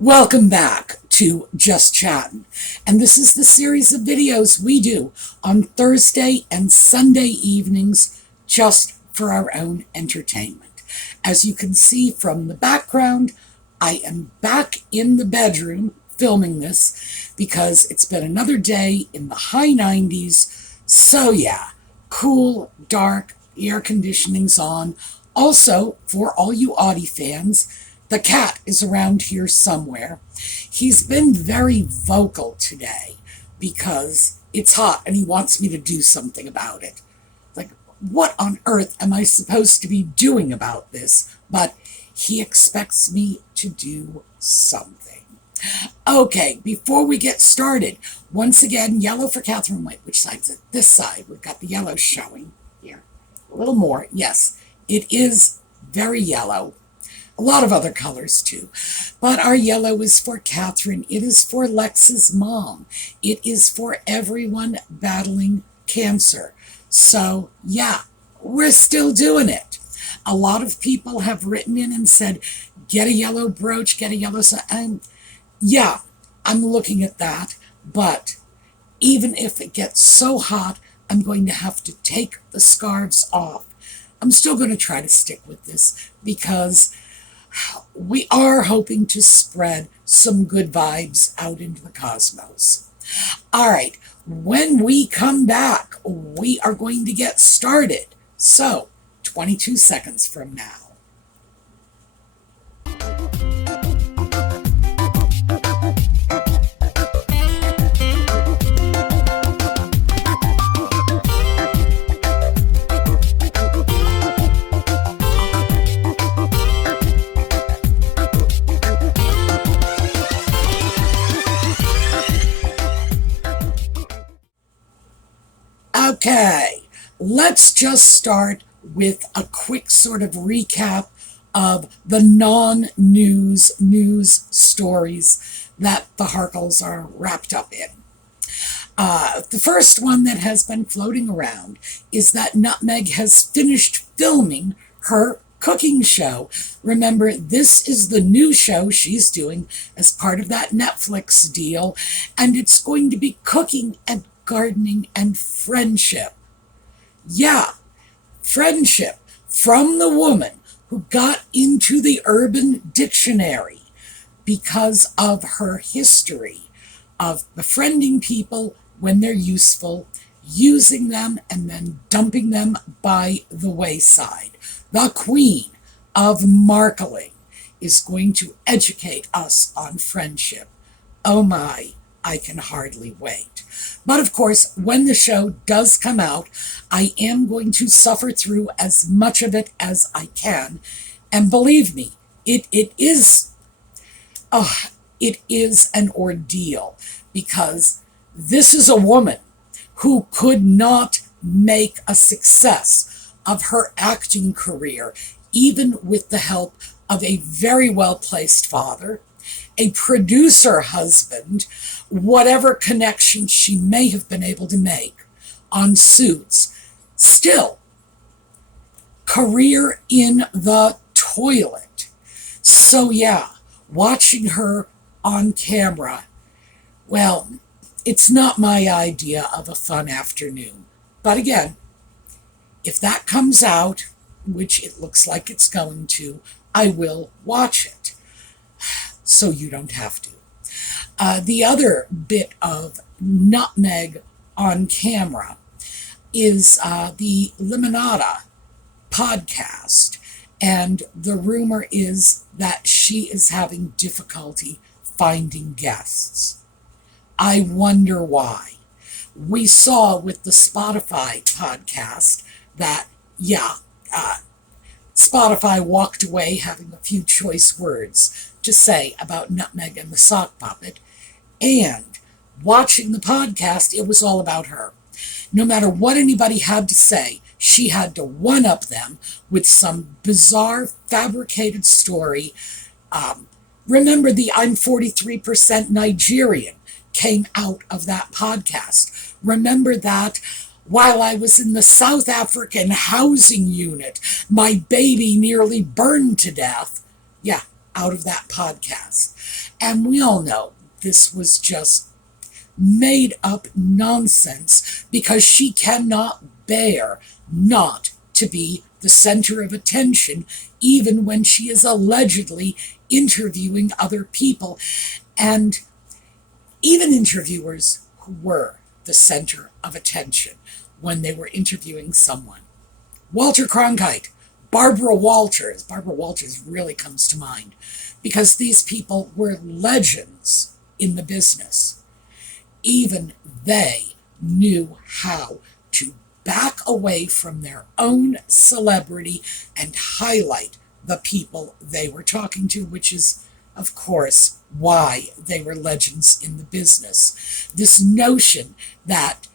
Welcome back to Just Chattin', and this is the series of videos we do on Thursday and Sunday evenings just for our own entertainment. As you can see from the background, I am back in the bedroom filming this because it's been another day in the high 90s, so yeah, cool, dark, air conditioning's on. Also, for all you Audie fans, the cat is around here somewhere. He's been very vocal today because it's hot and he wants me to do something about it. Like, what on earth am I supposed to be doing about this? But he expects me to do something. Okay, before we get started, once again, yellow for Catherine White. Which side's it? This side. We've got the yellow showing here. A little more. Yes, it is very yellow. A lot of other colors too. But our yellow is for Catherine. It is for Lex's mom. It is for everyone battling cancer. So yeah, we're still doing it. A lot of people have written in and said, get a yellow brooch, get a yellow... And yeah, I'm looking at that. But even if it gets so hot, I'm going to have to take the scarves off. I'm still going to try to stick with this because we are hoping to spread some good vibes out into the cosmos. All right, when we come back, we are going to get started. So, 22 seconds from now. Okay, let's just start with a quick sort of recap of the non-news stories that the Harkles are wrapped up in. The first one that has been floating around is that Nutmeg has finished filming her cooking show. Remember, this is the new show she's doing as part of that Netflix deal, and it's going to be cooking and gardening and friendship. Yeah, friendship from the woman who got into the Urban Dictionary because of her history of befriending people when they're useful, using them, and then dumping them by the wayside. The queen of Markling is going to educate us on friendship. Oh my, I can hardly wait. But of course, when the show does come out, I am going to suffer through as much of it as I can. And believe me, it is an ordeal, because this is a woman who could not make a success of her acting career, even with the help of a very well-placed father, a producer husband, whatever connections she may have been able to make on Suits. Still, career in the toilet. So yeah, watching her on camera, well, it's not my idea of a fun afternoon. But again, if that comes out, which it looks like it's going to, I will watch it. So you don't have to. The other bit of Nutmeg on camera is the Lemonada Podcast. And the rumor is that she is having difficulty finding guests. I wonder why. We saw with the Spotify podcast that, Spotify walked away having a few choice words to say about Nutmeg and the Sock Puppet, and watching the podcast, it was all about her. No matter what anybody had to say, she had to one-up them with some bizarre fabricated story. Remember, the I'm 43% Nigerian came out of that podcast. Remember that while I was in the South African housing unit, my baby nearly burned to death. Yeah, out of that podcast. And we all know this was just made up nonsense because she cannot bear not to be the center of attention, even when she is allegedly interviewing other people. And even interviewers who were the center of attention when they were interviewing someone. Walter Cronkite, Barbara Walters. Barbara Walters really comes to mind because these people were legends in the business. Even they knew how to back away from their own celebrity and highlight the people they were talking to, which is, of course, why they were legends in the business. This notion that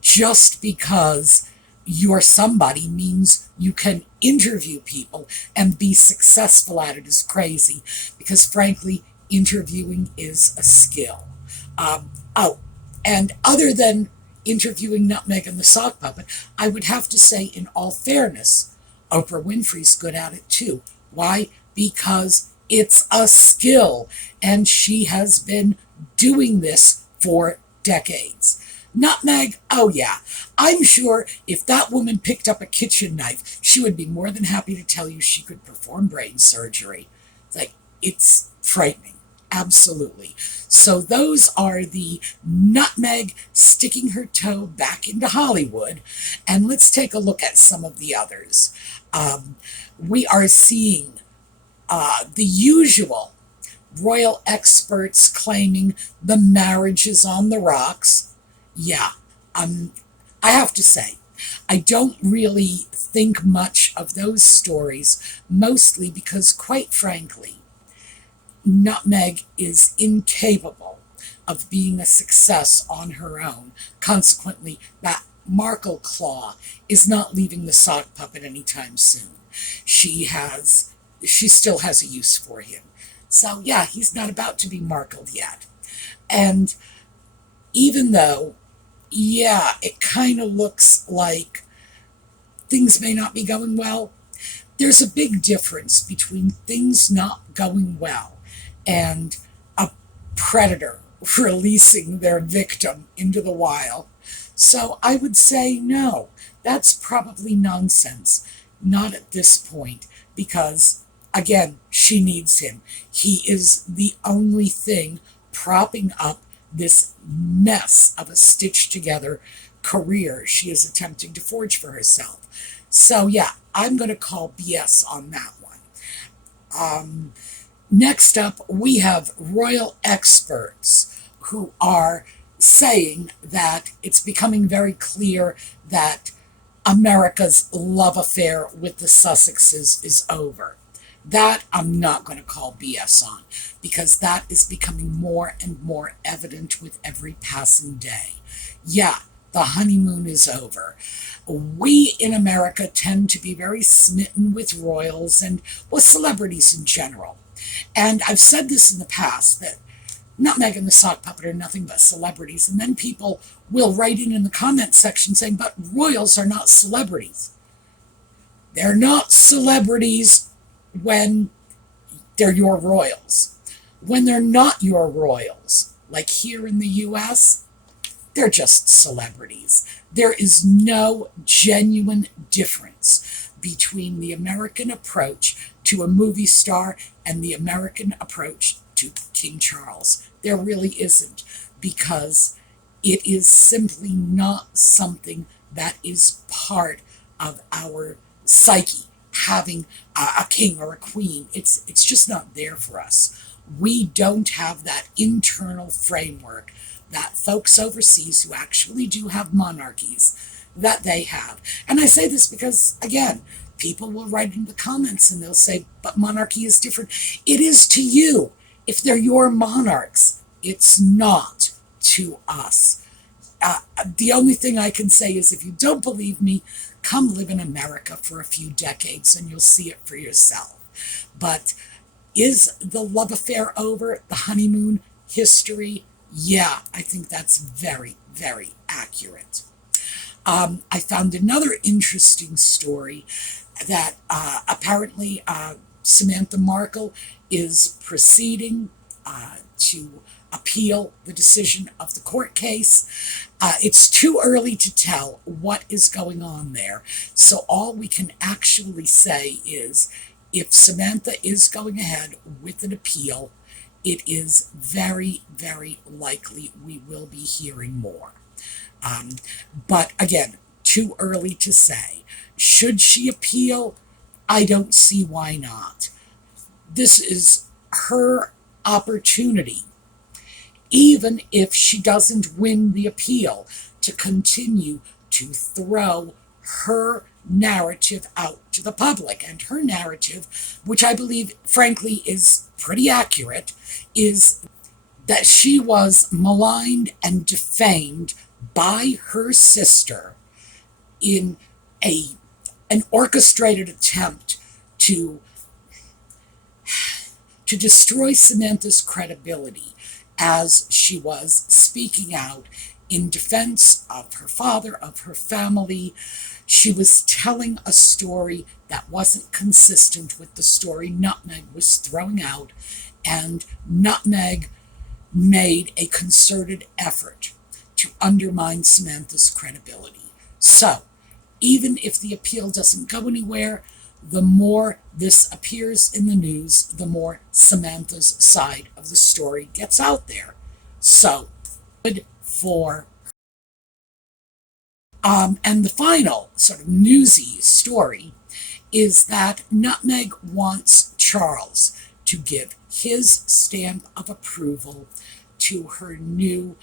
just because you're somebody means you can interview people and be successful at it is crazy, because frankly, interviewing is a skill. And other than interviewing Nutmeg and the Sock Puppet, I would have to say, in all fairness, Oprah Winfrey's good at it too. Why? Because it's a skill, and she has been doing this for decades. Nutmeg, oh yeah, I'm sure if that woman picked up a kitchen knife, she would be more than happy to tell you she could perform brain surgery. It's frightening. Absolutely. So those are the Nutmeg sticking her toe back into Hollywood. And let's take a look at some of the others. We are seeing the usual royal experts claiming the marriage is on the rocks. Yeah, I have to say, I don't really think much of those stories, mostly because, quite frankly, Nutmeg is incapable of being a success on her own. Consequently, that Markle claw is not leaving the sock puppet anytime soon. She still has a use for him. So yeah, he's not about to be markled yet. And even though, yeah, it kind of looks like things may not be going well, there's a big difference between things not going well and a predator releasing their victim into the wild. So I would say no, that's probably nonsense. Not at this point, because, again, she needs him. He is the only thing propping up this mess of a stitched-together career she is attempting to forge for herself. So yeah, I'm going to call BS on that one. Next up, we have royal experts who are saying that it's becoming very clear that America's love affair with the Sussexes is over. That I'm not going to call BS on, because that is becoming more and more evident with every passing day. Yeah, the honeymoon is over. We in America tend to be very smitten with royals and with celebrities in general. And I've said this in the past, that Nutmeg and the Sock Puppet are nothing but celebrities. And then people will write in the comment section saying, but royals are not celebrities. They're not celebrities when they're your royals. When they're not your royals, like here in the U.S., they're just celebrities. There is no genuine difference between the American approach to a movie star and the American approach to King Charles. There really isn't, because it is simply not something that is part of our psyche, having a king or a queen. It's just not there for us. We don't have that internal framework that folks overseas who actually do have monarchies, that they have. And I say this because, again, people will write in the comments and they'll say, but monarchy is different. It is to you. If they're your monarchs, it's not to us. The only thing I can say is, if you don't believe me, come live in America for a few decades and you'll see it for yourself. But is the love affair over? The honeymoon history? Yeah, I think that's very, very accurate. I found another interesting story that apparently Samantha Markle is proceeding to appeal the decision of the court case. It's too early to tell what is going on there. So all we can actually say is if Samantha is going ahead with an appeal, it is very, very likely we will be hearing more. But again, too early to say. Should she appeal? I don't see why not. This is her opportunity, even if she doesn't win the appeal, to continue to throw her narrative out to the public. And her narrative, which I believe, frankly, is pretty accurate, is that she was maligned and defamed by her sister in an orchestrated attempt to destroy Samantha's credibility as she was speaking out in defense of her father, of her family. She was telling a story that wasn't consistent with the story Nutmeg was throwing out, and Nutmeg made a concerted effort to undermine Samantha's credibility. So, even if the appeal doesn't go anywhere, the more this appears in the news, the more Samantha's side of the story gets out there. So, good for and the final sort of newsy story is that Nutmeg wants Charles to give his stamp of approval to her new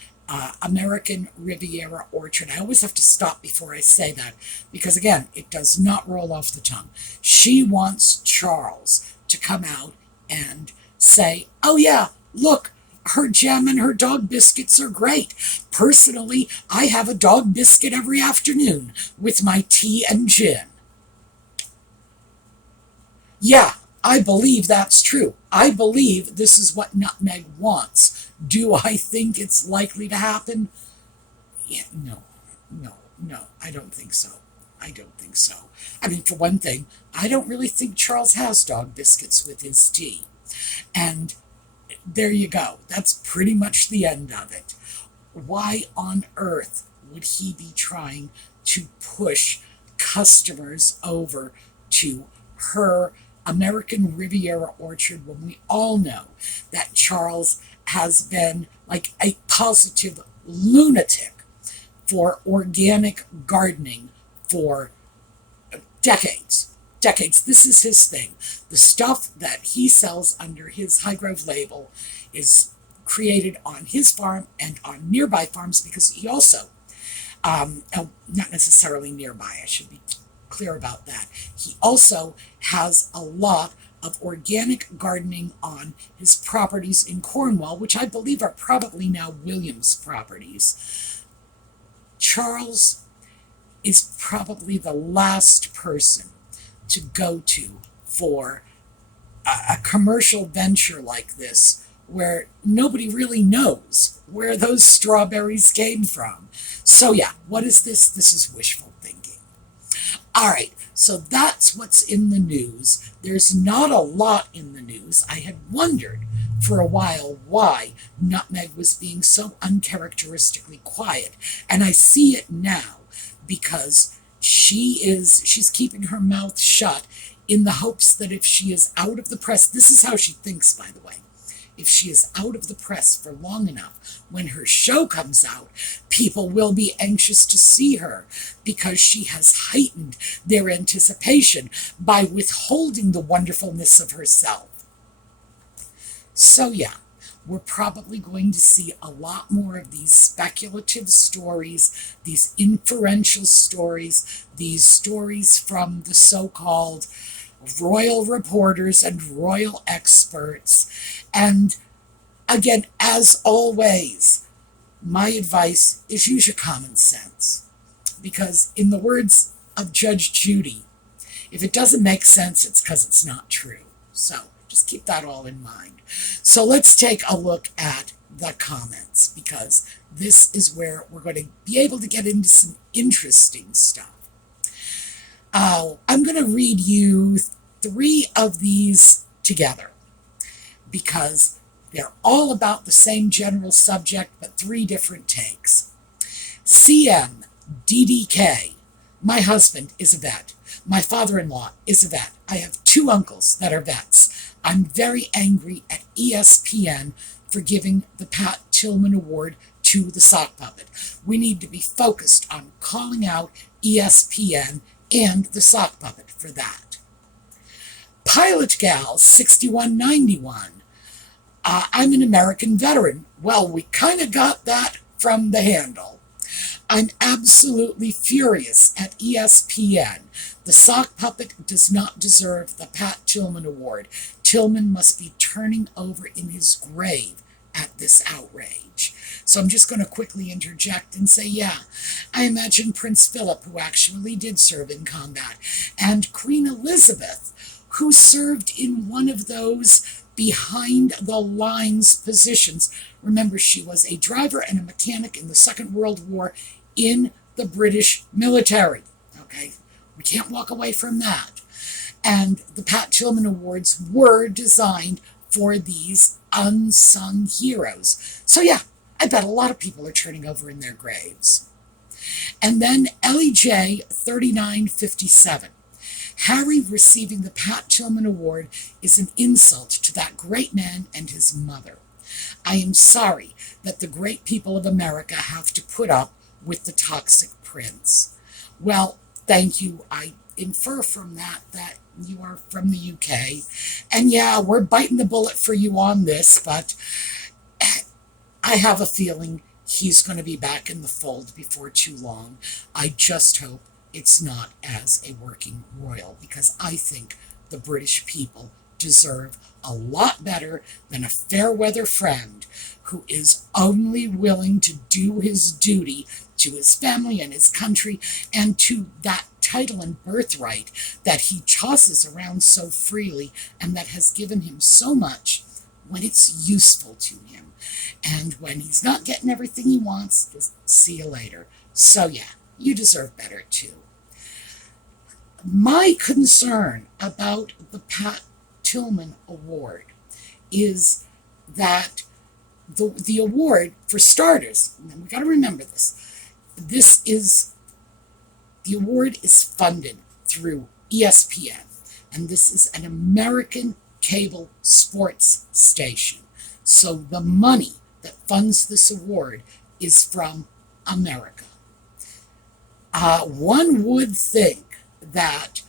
American Riviera orchard. I always have to stop before I say that because, again, it does not roll off the tongue. She wants Charles to come out and say, oh yeah, look, her jam and her dog biscuits are great. Personally, I have a dog biscuit every afternoon with my tea and gin. Yeah, I believe that's true. I believe this is what Nutmeg wants. Do I think it's likely to happen? Yeah, no, I don't think so. I mean, for one thing, I don't really think Charles has dog biscuits with his tea. And there you go. That's pretty much the end of it. Why on earth would he be trying to push customers over to her American Riviera orchard when we all know that Charles has been like a positive lunatic for organic gardening for decades. This is his thing. The stuff that he sells under his Highgrove label is created on his farm and on nearby farms, because he also, not necessarily nearby, I should be clear about that. He also has a lot of organic gardening on his properties in Cornwall, which I believe are probably now Williams properties. Charles is probably the last person to go to for a commercial venture like this, where nobody really knows where those strawberries came from. So yeah, what is this? This is wishful thinking. All right, so that's what's in the news. There's not a lot in the news. I had wondered for a while why Nutmeg was being so uncharacteristically quiet, and I see it now because she's keeping her mouth shut in the hopes that if she is out of the press, this is how she thinks, by the way, if she is out of the press for long enough, when her show comes out, people will be anxious to see her because she has heightened their anticipation by withholding the wonderfulness of herself. So yeah, we're probably going to see a lot more of these speculative stories, these inferential stories, these stories from the so-called royal reporters and royal experts. And again, as always, my advice is use your common sense. Because in the words of Judge Judy, if it doesn't make sense, it's because it's not true. So just keep that all in mind. So let's take a look at the comments, because this is where we're going to be able to get into some interesting stuff. I'm going to read you 3 of these together because They're all about the same general subject, but 3 different takes. CMDDK. My husband is a vet. My father-in-law is a vet. I have 2 uncles that are vets. I'm very angry at ESPN for giving the Pat Tillman Award to the sock puppet. We need to be focused on calling out ESPN and the sock puppet for that. Pilot Gal 6191. I'm an American veteran. Well, we kind of got that from the handle. I'm absolutely furious at ESPN. The sock puppet does not deserve the Pat Tillman Award. Tillman must be turning over in his grave at this outrage. So I'm just going to quickly interject and say, yeah, I imagine Prince Phillip, who actually did serve in combat, and Queen Elizabeth, who served in one of those behind-the-lines positions. Remember, she was a driver and a mechanic in the Second World War in the British military. Okay, we can't walk away from that. And the Pat Tillman Awards were designed for these unsung heroes. So yeah, I bet a lot of people are turning over in their graves. And then LEJ 3957. Harry receiving the Pat Tillman Award is an insult to that great man and his mother. I am sorry that the great people of America have to put up with the toxic prince. Well, thank you. I infer from that you are from the UK. And yeah, we're biting the bullet for you on this, but I have a feeling he's going to be back in the fold before too long. I just hope it's not as a working royal, because I think the British people deserve a lot better than a fair weather friend who is only willing to do his duty to his family and his country and to that title and birthright that he tosses around so freely and that has given him so much when it's useful to him. And when he's not getting everything he wants, just see you later. So yeah, you deserve better too. My concern about the Pat Tillman Award is that the award, for starters, and we got to remember this, the award is funded through ESPN, and this is an American cable sports station. So the money that funds this award is from America. One would think that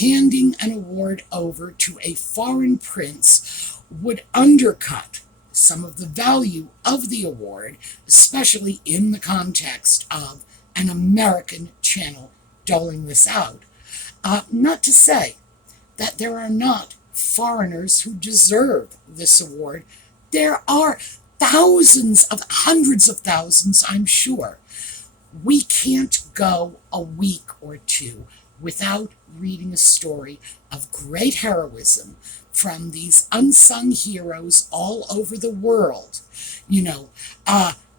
handing an award over to a foreign prince would undercut some of the value of the award, especially in the context of an American channel doling this out. Not to say that there are not foreigners who deserve this award. There are thousands of, hundreds of thousands, I'm sure. We can't go a week or two without reading a story of great heroism from these unsung heroes all over the world. You know,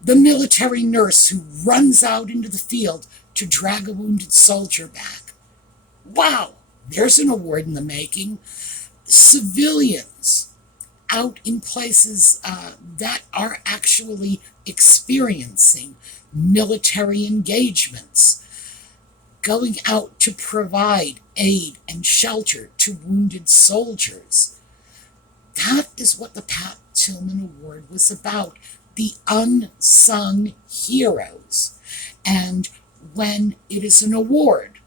the military nurse who runs out into the field to drag a wounded soldier back. Wow, there's an award in the making. Civilians out in places that are actually experiencing military engagements, going out to provide aid and shelter to wounded soldiers. That is what the Pat Tillman Award was about, the unsung heroes. And when it is an award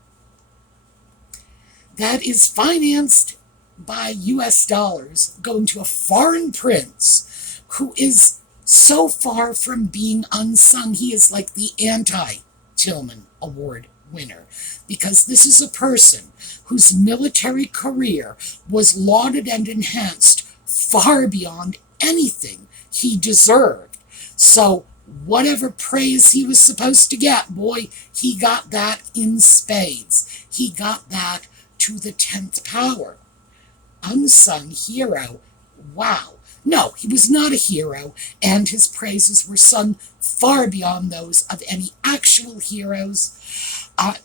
that is financed by US dollars going to a foreign prince who is so far from being unsung, he is like the anti-Tillman Award winner, because this is a person whose military career was lauded and enhanced far beyond anything he deserved. So whatever praise he was supposed to get, boy, he got that in spades. He got that to the 10th power. Unsung hero. Wow. No, he was not a hero, and his praises were sung far beyond those of any actual heroes. I'm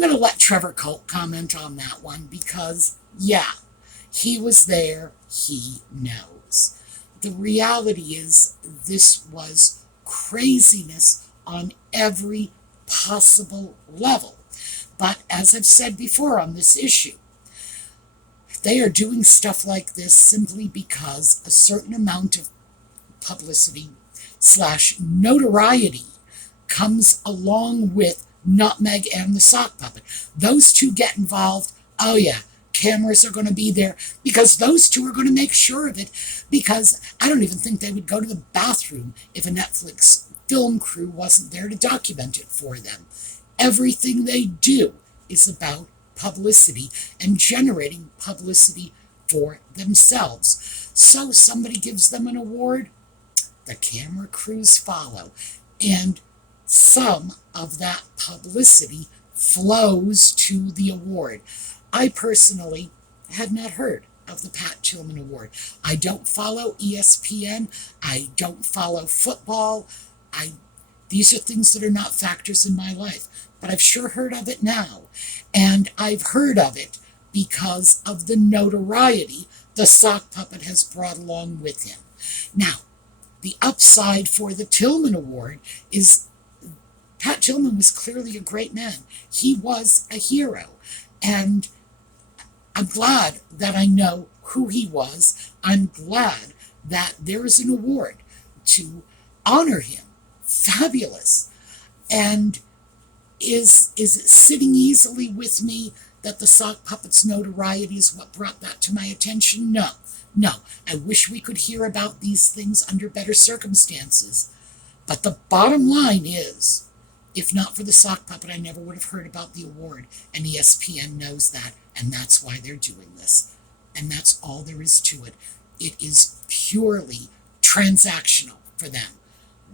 going to let Trevor Colt comment on that one because, yeah, he was there, he knows. the reality is this was craziness on every possible level. But as I've said before on this issue, they are doing stuff like this simply because a certain amount of publicity / notoriety comes along with Nutmeg and the sock puppet. Those two get involved. Oh yeah, cameras are going to be there because those two are going to make sure of it, because I don't even think they would go to the bathroom if a Netflix film crew wasn't there to document it for them. Everything they do is about publicity and generating publicity for themselves. So somebody gives them an award, the camera crews follow, and some of that publicity flows to the award. I personally had not heard of the Tillman Award. I don't follow ESPN. I don't follow football. These are things that are not factors in my life. But I've sure heard of it now. And I've heard of it because of the notoriety the sock puppet has brought along with him. Now, the upside for the Tillman Award is Pat Tillman was clearly a great man. He was a hero. And I'm glad that I know who he was. I'm glad that there is an award to honor him. Fabulous. And is it sitting easily with me that the sock puppet's notoriety is what brought that to my attention? No. I wish we could hear about these things under better circumstances. But the bottom line is, if not for the sock puppet, I never would have heard about the award. And ESPN knows that, and that's why they're doing this. And that's all there is to it. It is purely transactional for them.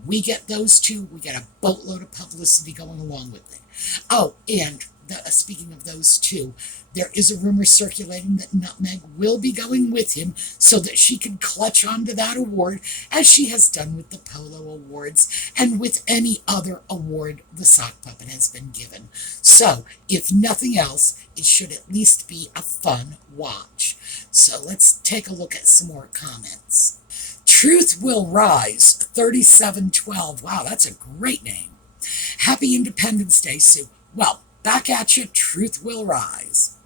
We get those two, we get a boatload of publicity going along with it. Oh, and speaking of those two, there is a rumor circulating that Nutmeg will be going with him so that she can clutch onto that award, as she has done with the Polo Awards and with any other award the sock puppet has been given. So, if nothing else, it should at least be a fun watch. So let's take a look at some more comments. Truth Will Rise 3712. Wow, that's a great name. Happy Independence Day, Sue. Well, back at you, Truth Will Rise.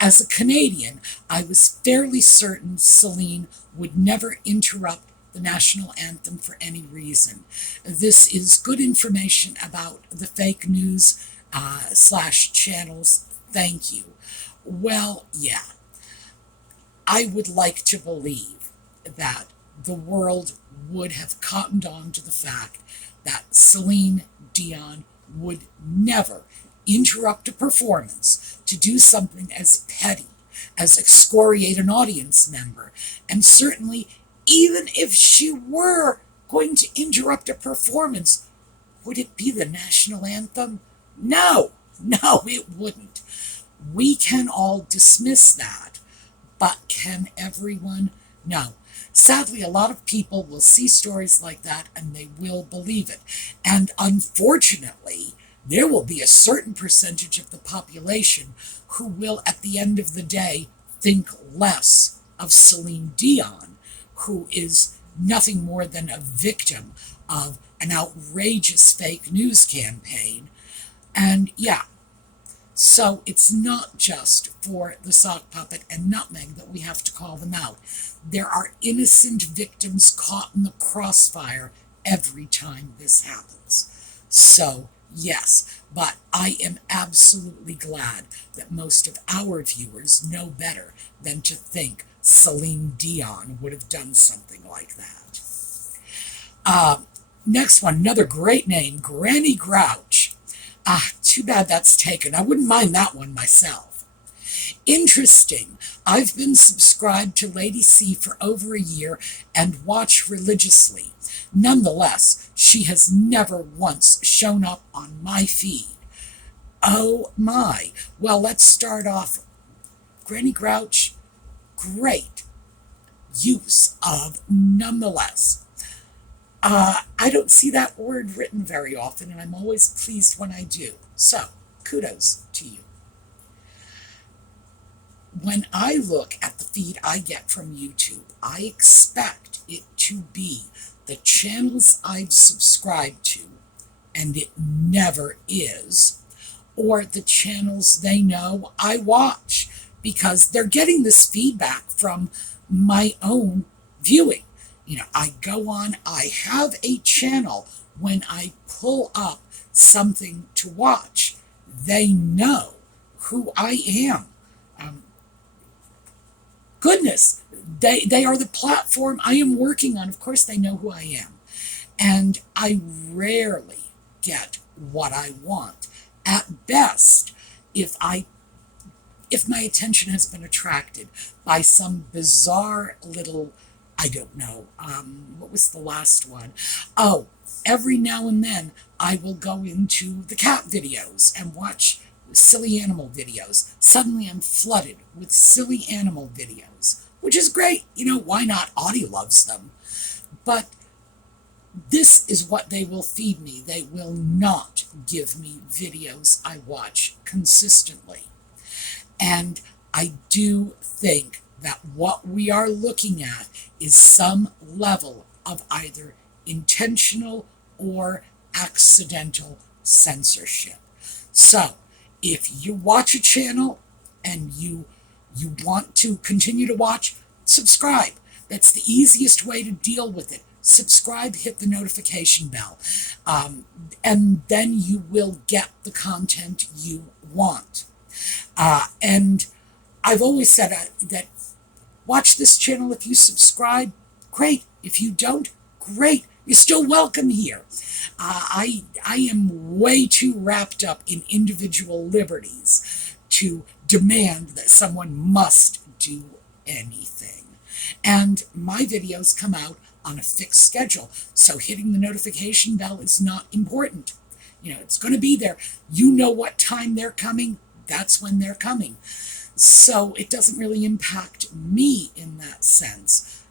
As a Canadian, I was fairly certain Seline would never interrupt the national anthem for any reason. This is good information about the fake news / channels. Thank you. Well, yeah. I would like to believe that the world would have cottoned on to the fact that Seline Dion would never interrupt a performance to do something as petty as excoriate an audience member. And certainly, even if she were going to interrupt a performance, would it be the national anthem? No, it wouldn't. We can all dismiss that, but can everyone? No. Sadly, a lot of people will see stories like that and they will believe it. And unfortunately, there will be a certain percentage of the population who will, at the end of the day, think less of Seline Dion, who is nothing more than a victim of an outrageous fake news campaign. And yeah, so it's not just for the sock puppet and Nutmeg that we have to call them out. There are innocent victims caught in the crossfire every time this happens. So, yes, but I am absolutely glad that most of our viewers know better than to think Seline Dion would have done something like that. Next one, another great name, Granny Grouch. Too bad that's taken. I wouldn't mind that one myself. Interesting. I've been subscribed to Lady C for over a year and watch religiously. Nonetheless, she has never once shown up on my feed. Oh my. Well, let's start off. Granny Grouch, great use of nonetheless. I don't see that word written very often, and I'm always pleased when I do. So, kudos to you. When I look at the feed I get from YouTube, I expect it to be the channels I've subscribed to, and it never is, or the channels they know I watch, because they're getting this feedback from my own viewing. I go on, I have a channel. When I pull up something to watch, they know who I am. Goodness, they are the platform I am working on. Of course, they know who I am. And I rarely get what I want. At best, if my attention has been attracted by some bizarre little, I don't know, what was the last one? Oh, every now and then I will go into the cat videos and watch silly animal videos. Suddenly I'm flooded with silly animal videos, which is great. Why not? Audie loves them. But this is what they will feed me. They will not give me videos I watch consistently. And I do think that what we are looking at is some level of either intentional or accidental censorship. So, if you watch a channel and you want to continue to watch, subscribe. That's the easiest way to deal with it. Subscribe, hit the notification bell, and then you will get the content you want. And I've always said that watch this channel if you subscribe, great. If you don't, great. You're still welcome here. I am way too wrapped up in individual liberties to demand that someone must do anything. And my videos come out on a fixed schedule, so hitting the notification bell is not important. It's going to be there. You know what time they're coming. That's when they're coming. So it doesn't really impact me in that sense.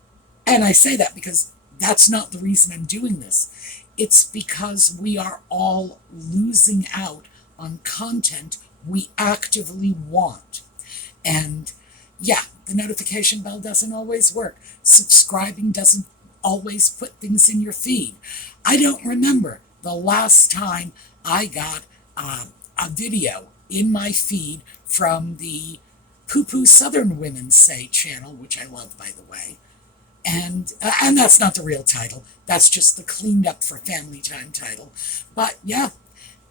And I say that because that's not the reason I'm doing this. It's because we are all losing out on content we actively want. And yeah, the notification bell doesn't always work. Subscribing doesn't always put things in your feed. I don't remember the last time I got a video in my feed from the Poo Poo Southern Women Say channel, which I love, by the way. And that's not the real title. That's just the cleaned up for family time title. But yeah,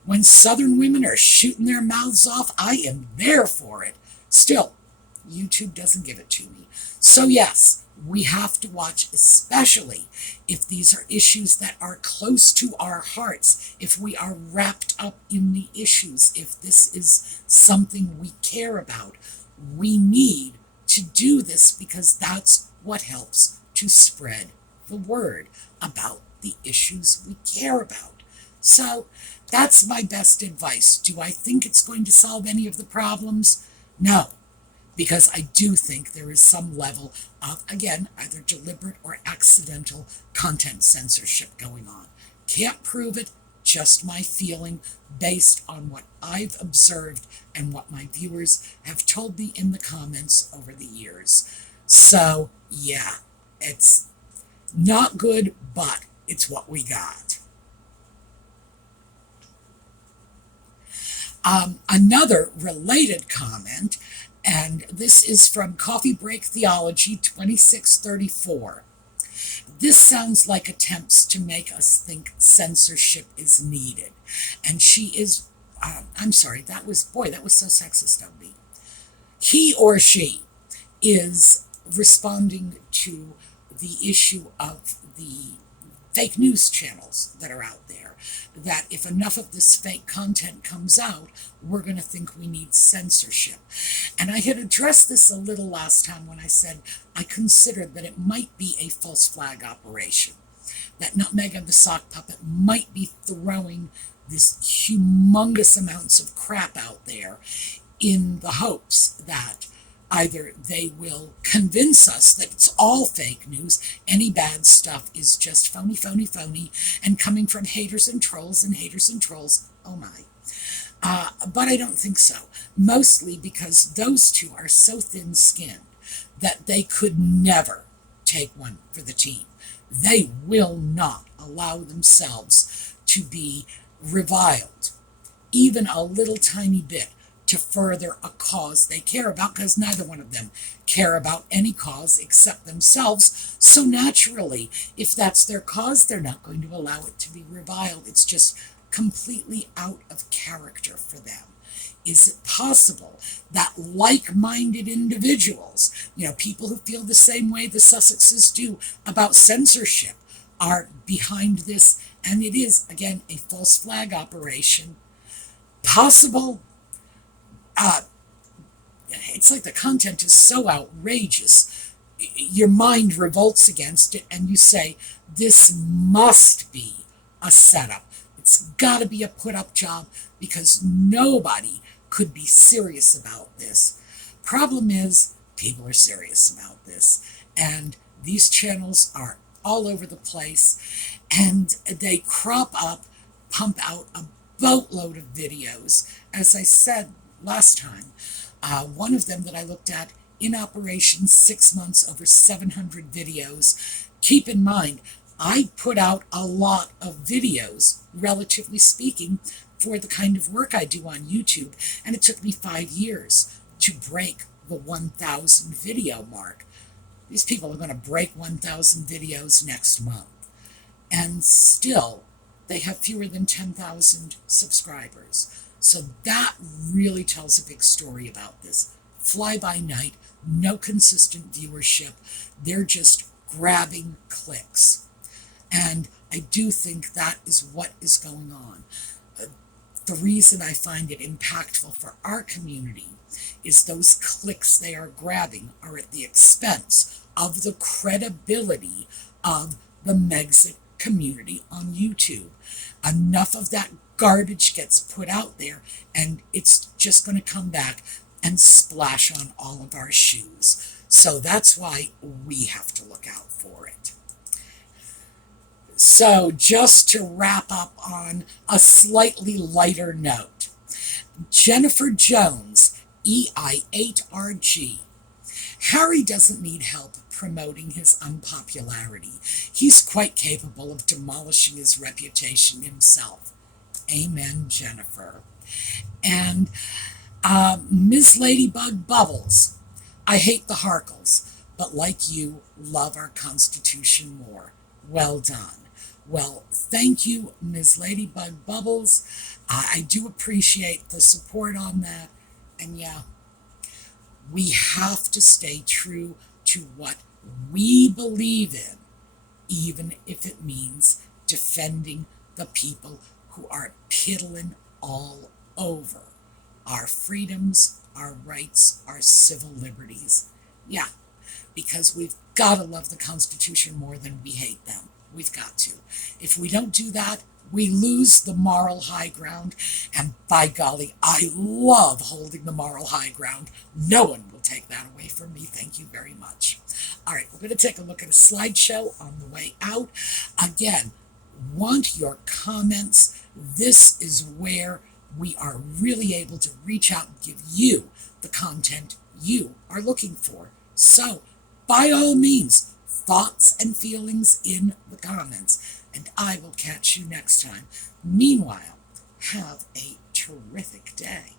when Southern women are shooting their mouths off, I am there for it. Still, YouTube doesn't give it to me. So yes, we have to watch, especially if these are issues that are close to our hearts, if we are wrapped up in the issues, if this is something we care about. We need to do this because that's what helps to spread the word about the issues we care about. So that's my best advice. Do I think it's going to solve any of the problems? No, because I do think there is some level of, again, either deliberate or accidental content censorship going on. Can't prove it, just my feeling based on what I've observed and what my viewers have told me in the comments over the years. So, yeah, it's not good, but it's what we got. Another related comment, and this is from Coffee Break Theology 2634. This sounds like attempts to make us think censorship is needed. And she is, I'm sorry, that was so sexist of me. He or she is responding to the issue of the fake news channels that are out there, that if enough of this fake content comes out, we're going to think we need censorship. And I had addressed this a little last time when I said I considered that it might be a false flag operation, that Meghan the sock puppet might be throwing this humongous amounts of crap out there in the hopes that either they will convince us that it's all fake news, any bad stuff is just phony, phony, phony, and coming from haters and trolls, oh my. But I don't think so. Mostly because those two are so thin-skinned that they could never take one for the team. They will not allow themselves to be reviled, even a little tiny bit, to further a cause they care about, because neither one of them care about any cause except themselves. So naturally, if that's their cause, they're not going to allow it to be reviled. It's just completely out of character for them. Is it possible that like-minded individuals, people who feel the same way the Sussexes do about censorship, are behind this, and it is, again, a false flag operation? Possible. It's like the content is so outrageous, your mind revolts against it, and you say, this must be a setup. It's got to be a put-up job, because nobody could be serious about this. Problem is, people are serious about this, and these channels are all over the place, and they crop up, pump out a boatload of videos. As I said last time, one of them that I looked at, in operation 6 months, over 700 videos. Keep in mind, I put out a lot of videos, relatively speaking, for the kind of work I do on YouTube, and it took me 5 years to break the 1,000 video mark. These people are going to break 1,000 videos next month, and still they have fewer than 10,000 subscribers. So that really tells a big story about this. Fly by night, no consistent viewership. They're just grabbing clicks. And I do think that is what is going on. The reason I find it impactful for our community is those clicks they are grabbing are at the expense of the credibility of the Megxit community on YouTube. Enough of that garbage gets put out there, and it's just going to come back and splash on all of our shoes. So that's why we have to look out for it. So just to wrap up on a slightly lighter note, Jennifer Jones, EI8RG. Harry doesn't need help promoting his unpopularity. He's quite capable of demolishing his reputation himself. Amen, Jennifer. And Ms. Ladybug Bubbles. I hate the Harkles, but like you, love our Constitution more. Well done. Well, thank you, Ms. Ladybug Bubbles. I do appreciate the support on that. And yeah, we have to stay true to what we believe in, even if it means defending the people who are piddling all over our freedoms, our rights, our civil liberties. Yeah, because we've got to love the Constitution more than we hate them. We've got to. If we don't do that, we lose the moral high ground, and by golly, I love holding the moral high ground. No one will take that away from me. Thank you very much. All right, we're going to take a look at a slideshow on the way out. Again, want your comments. This is where we are really able to reach out and give you the content you are looking for. So, by all means, thoughts and feelings in the comments, and I will catch you next time. Meanwhile, have a terrific day.